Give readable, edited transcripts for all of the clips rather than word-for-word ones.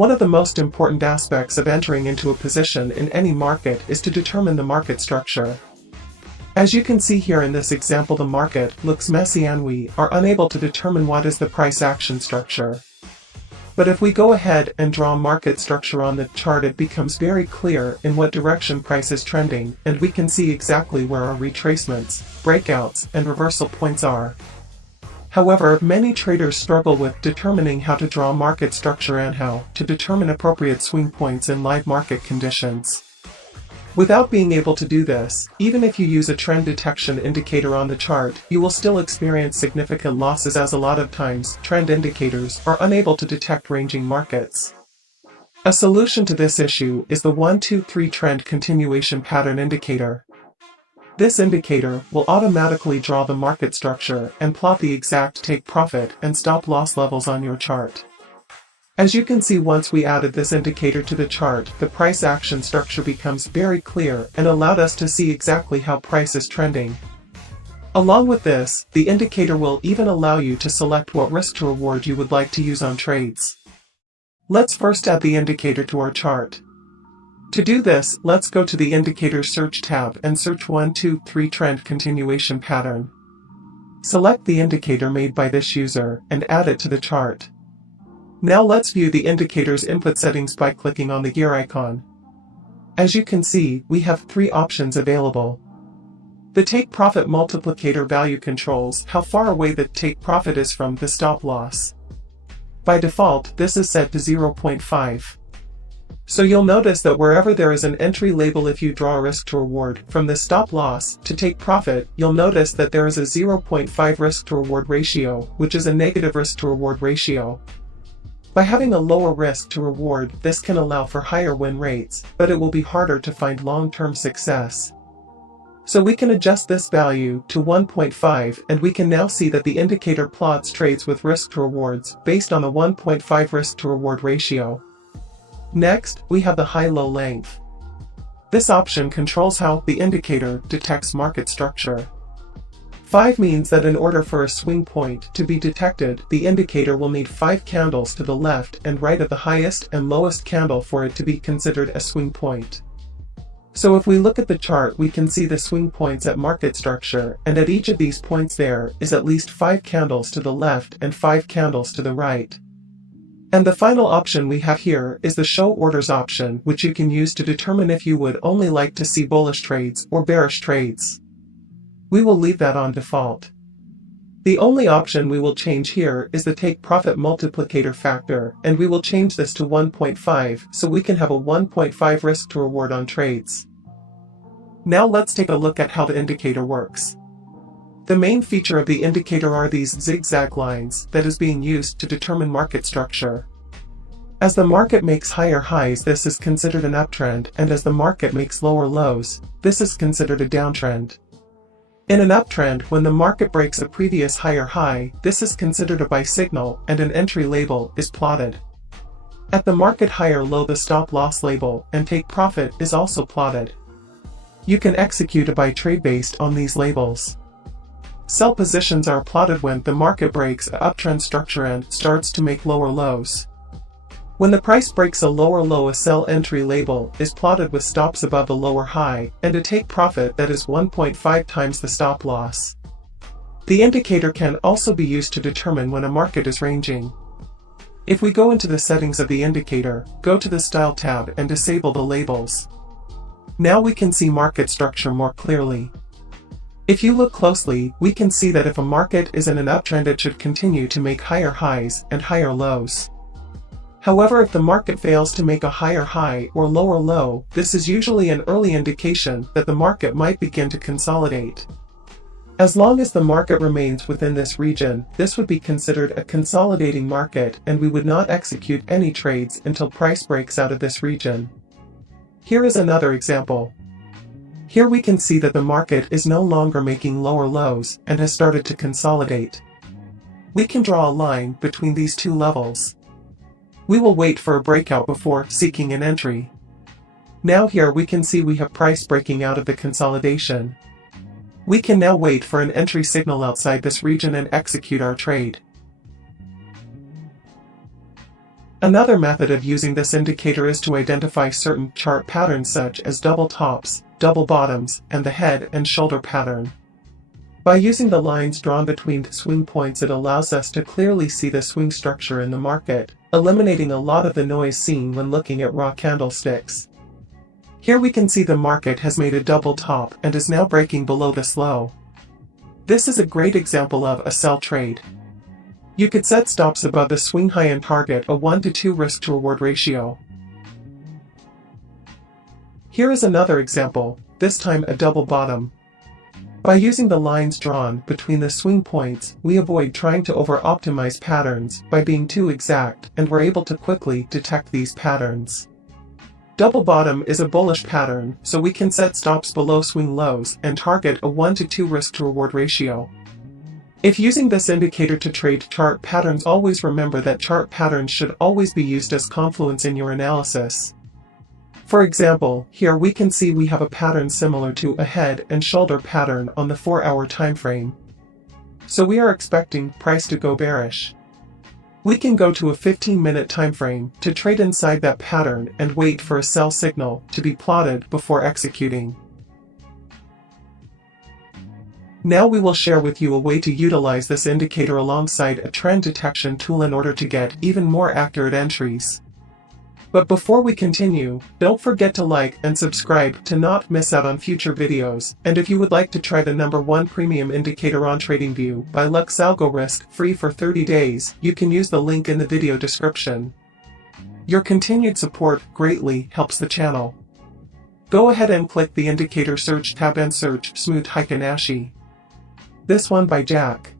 One of the most important aspects of entering into a position in any market is to determine the market structure. As you can see here in this example, the market looks messy and we are unable to determine what is the price action structure. But if we go ahead and draw market structure on the chart, it becomes very clear in what direction price is trending, and we can see exactly where our retracements, breakouts, and reversal points are. However, many traders struggle with determining how to draw market structure and how to determine appropriate swing points in live market conditions. Without being able to do this, even if you use a trend detection indicator on the chart, you will still experience significant losses, as a lot of times trend indicators are unable to detect ranging markets. A solution to this issue is the 1-2-3 trend continuation pattern indicator. This indicator will automatically draw the market structure and plot the exact take profit and stop loss levels on your chart. As you can see, once we added this indicator to the chart, the price action structure becomes very clear and allowed us to see exactly how price is trending. Along with this, the indicator will even allow you to select what risk to reward you would like to use on trades. Let's first add the indicator to our chart. To do this, let's go to the Indicator Search tab and search 1-2-3 Trend Continuation Pattern. Select the indicator made by this user and add it to the chart. Now let's view the indicator's input settings by clicking on the gear icon. As you can see, we have three options available. The take profit multiplicator value controls how far away the take profit is from the stop loss. By default, this is set to 0.5. So you'll notice that wherever there is an entry label, if you draw a risk to reward from the stop loss to take profit, you'll notice that there is a 0.5 risk to reward ratio, which is a negative risk to reward ratio. By having a lower risk to reward, this can allow for higher win rates, but it will be harder to find long-term success. So we can adjust this value to 1.5, and we can now see that the indicator plots trades with risk to rewards based on the 1.5 risk to reward ratio. Next, we have the high-low length. This option controls how the indicator detects market structure. 5 means that in order for a swing point to be detected, the indicator will need 5 candles to the left and right of the highest and lowest candle for it to be considered a swing point. So if we look at the chart, we can see the swing points at market structure, and at each of these points there is at least 5 candles to the left and 5 candles to the right. And the final option we have here is the Show Orders option, which you can use to determine if you would only like to see bullish trades or bearish trades. We will leave that on default. The only option we will change here is the Take Profit Multiplicator factor, and we will change this to 1.5 so we can have a 1.5 risk to reward on trades. Now let's take a look at how the indicator works. The main feature of the indicator are these zigzag lines that is being used to determine market structure. As the market makes higher highs, this is considered an uptrend, and as the market makes lower lows, this is considered a downtrend. In an uptrend, when the market breaks a previous higher high, this is considered a buy signal and an entry label is plotted. At the market high or low, the stop loss label and take profit is also plotted. You can execute a buy trade based on these labels. Sell positions are plotted when the market breaks an uptrend structure and starts to make lower lows. When the price breaks a lower low, a sell entry label is plotted with stops above the lower high, and a take profit that is 1.5 times the stop loss. The indicator can also be used to determine when a market is ranging. If we go into the settings of the indicator, go to the Style tab and disable the labels. Now we can see market structure more clearly. If you look closely, we can see that if a market is in an uptrend, it should continue to make higher highs and higher lows. However, if the market fails to make a higher high or lower low, this is usually an early indication that the market might begin to consolidate. As long as the market remains within this region, this would be considered a consolidating market, and we would not execute any trades until price breaks out of this region. Here is another example. Here we can see that the market is no longer making lower lows and has started to consolidate. We can draw a line between these two levels. We will wait for a breakout before seeking an entry. Now here we can see we have price breaking out of the consolidation. We can now wait for an entry signal outside this region and execute our trade. Another method of using this indicator is to identify certain chart patterns such as double tops, double bottoms, and the head and shoulder pattern. By using the lines drawn between the swing points, it allows us to clearly see the swing structure in the market, eliminating a lot of the noise seen when looking at raw candlesticks. Here we can see the market has made a double top and is now breaking below this low. This is a great example of a sell trade. You could set stops above the swing high and target a 1-to-2 risk-to-reward ratio. Here is another example, this time a double bottom. By using the lines drawn between the swing points, we avoid trying to over-optimize patterns by being too exact, and we're able to quickly detect these patterns. Double bottom is a bullish pattern, so we can set stops below swing lows and target a 1-to-2 risk-to-reward ratio. If using this indicator to trade chart patterns, always remember that chart patterns should always be used as confluence in your analysis. For example, here we can see we have a pattern similar to a head and shoulder pattern on the 4-hour time frame. So we are expecting price to go bearish. We can go to a 15-minute time frame to trade inside that pattern and wait for a sell signal to be plotted before executing. Now we will share with you a way to utilize this indicator alongside a trend detection tool in order to get even more accurate entries. But before we continue, don't forget to like and subscribe to not miss out on future videos, and if you would like to try the #1 premium indicator on TradingView by Levelsl go risk-free for 30 days, you can use the link in the video description. Your continued support greatly helps the channel. Go ahead and click the indicator search tab and search Smooth Heikin-Ashi. This one by Jack.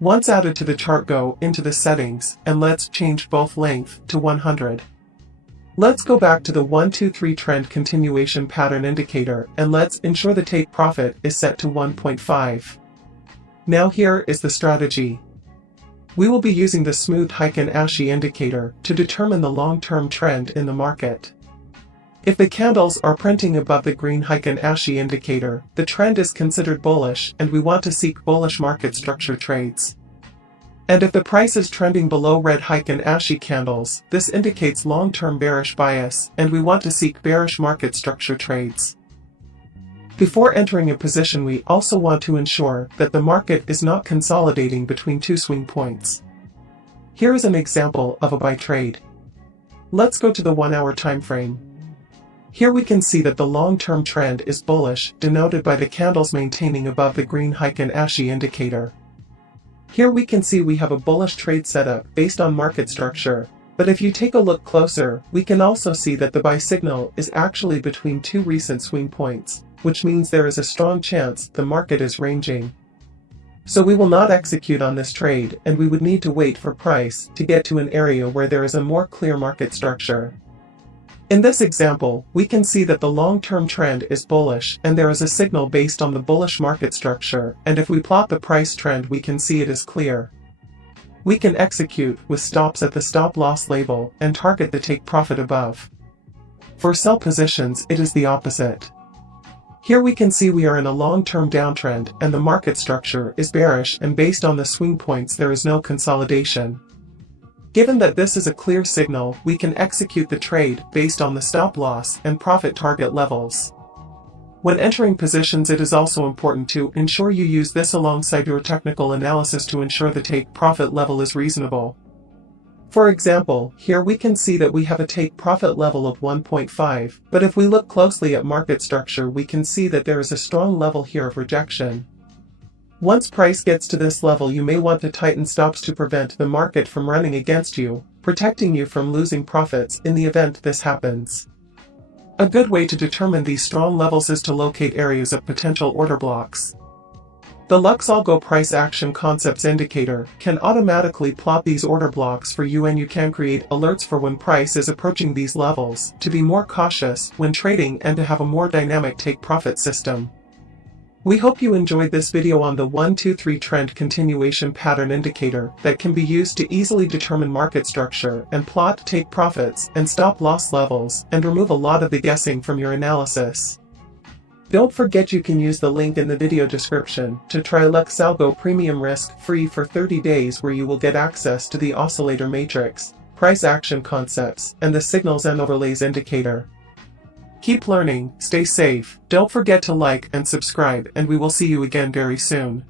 Once added to the chart, go into the settings, and let's change both length to 100. Let's go back to the 1-2-3 trend continuation pattern indicator, and let's ensure the take profit is set to 1.5. Now here is the strategy. We will be using the Smooth Heikin-Ashi indicator to determine the long-term trend in the market. If the candles are printing above the green Heikin-Ashi indicator, the trend is considered bullish and we want to seek bullish market structure trades. And if the price is trending below red Heikin-Ashi candles, this indicates long-term bearish bias, and we want to seek bearish market structure trades. Before entering a position, we also want to ensure that the market is not consolidating between two swing points. Here is an example of a buy trade. Let's go to the 1-hour time frame. Here we can see that the long-term trend is bullish, denoted by the candles maintaining above the green Heikin-Ashi indicator. Here we can see we have a bullish trade setup based on market structure, but if you take a look closer, we can also see that the buy signal is actually between two recent swing points, which means there is a strong chance the market is ranging. So we will not execute on this trade, and we would need to wait for price to get to an area where there is a more clear market structure. In this example, we can see that the long-term trend is bullish and there is a signal based on the bullish market structure, and if we plot the price trend we can see it is clear. We can execute with stops at the stop-loss label and target the take profit above. For sell positions it is the opposite. Here we can see we are in a long-term downtrend and the market structure is bearish, and based on the swing points there is no consolidation. Given that this is a clear signal, we can execute the trade based on the stop-loss and profit target levels. When entering positions, it is also important to ensure you use this alongside your technical analysis to ensure the take profit level is reasonable. For example, here we can see that we have a take profit level of 1.5, but if we look closely at market structure we can see that there is a strong level here of rejection. Once price gets to this level, you may want to tighten stops to prevent the market from running against you, protecting you from losing profits in the event this happens. A good way to determine these strong levels is to locate areas of potential order blocks. The Levelsl Go Price Action Concepts indicator can automatically plot these order blocks for you, and you can create alerts for when price is approaching these levels to be more cautious when trading and to have a more dynamic take profit system. We hope you enjoyed this video on the 1-2-3 trend continuation pattern indicator that can be used to easily determine market structure and plot take profits and stop loss levels and remove a lot of the guessing from your analysis. Don't forget you can use the link in the video description to try Levelsl Go Premium risk-free for 30 days, where you will get access to the oscillator matrix, price action concepts, and the signals and overlays indicator. Keep learning, stay safe, don't forget to like and subscribe, and we will see you again very soon.